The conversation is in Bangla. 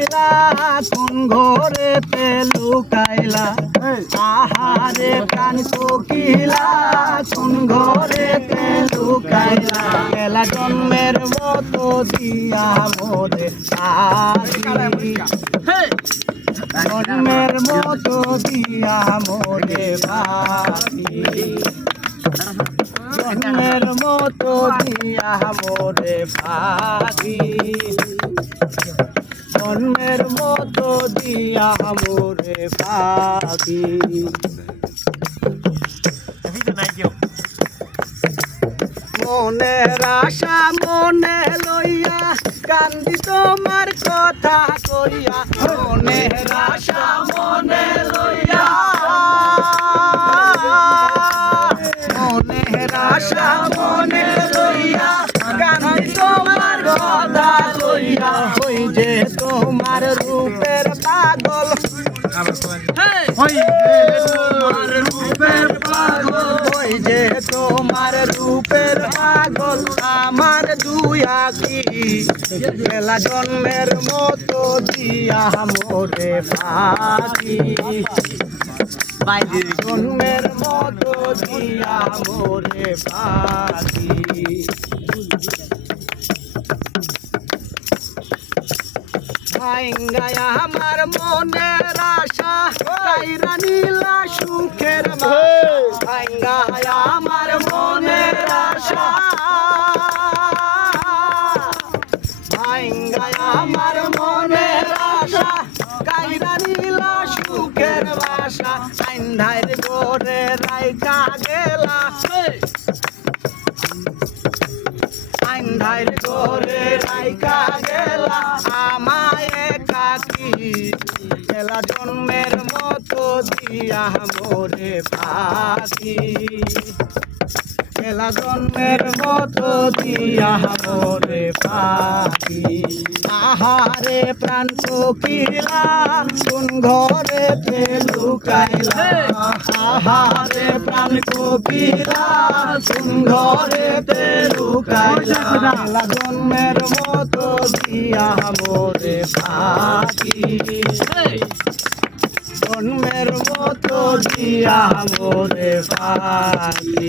কোকিলা কোন ঘরেতে লুকাইলা আহারে প্রাণ কোকিলা কোন ঘরেতে লুকাইলা মেলা জন্মের মতো দিয়া মোরে পাখি জন্মের মতো দিয়া মোরে পাখি জন্মের মতো দিয়া মোরে পাখি জন্মের মতো দিয়া মোরে পাখি মনের আশা মনে লইয়া কান্দি তোমার কথা কইয়া মনের আশা মনে লইয়া মনের আশা মনে লইয়া কান্দি তোমার কথা কইয়া হই যে তোমার রূপের পাগল হই যে তোমার রূপের পাগল আমার দুই আঁখি মেলা জন্মের মতো দিয়া মোরে পাখি জন্মের মতো দিয়া মোরে পাখি ভাঙ্গায়া আমার মনের আশা কাইরা নীলা সুখের ভাঙ্গায়া আমার মনের আশা ভাঙ্গায়া আমার মনের আশা কাইরা নীলা সুখের বাসা আন্ধার করে রাইকা গেলা আন্ধার করে রাইকা গেলা আমায় একাকি মেলা জন্মের মতো দিয়া মোরে পাখি মেলা জন্মের মতো দিয়া মোরে পাখি আহারে প্রাণ কোকিলা কোন ঘরেতে লুকাইলা আহারে প্রাণ কোকিলা কোন ঘরেতে লুকাইলা মেলা জন্মের মতো দিয়া মোরে পাখি জন্মের মতো দিয়া মোরে পাখি।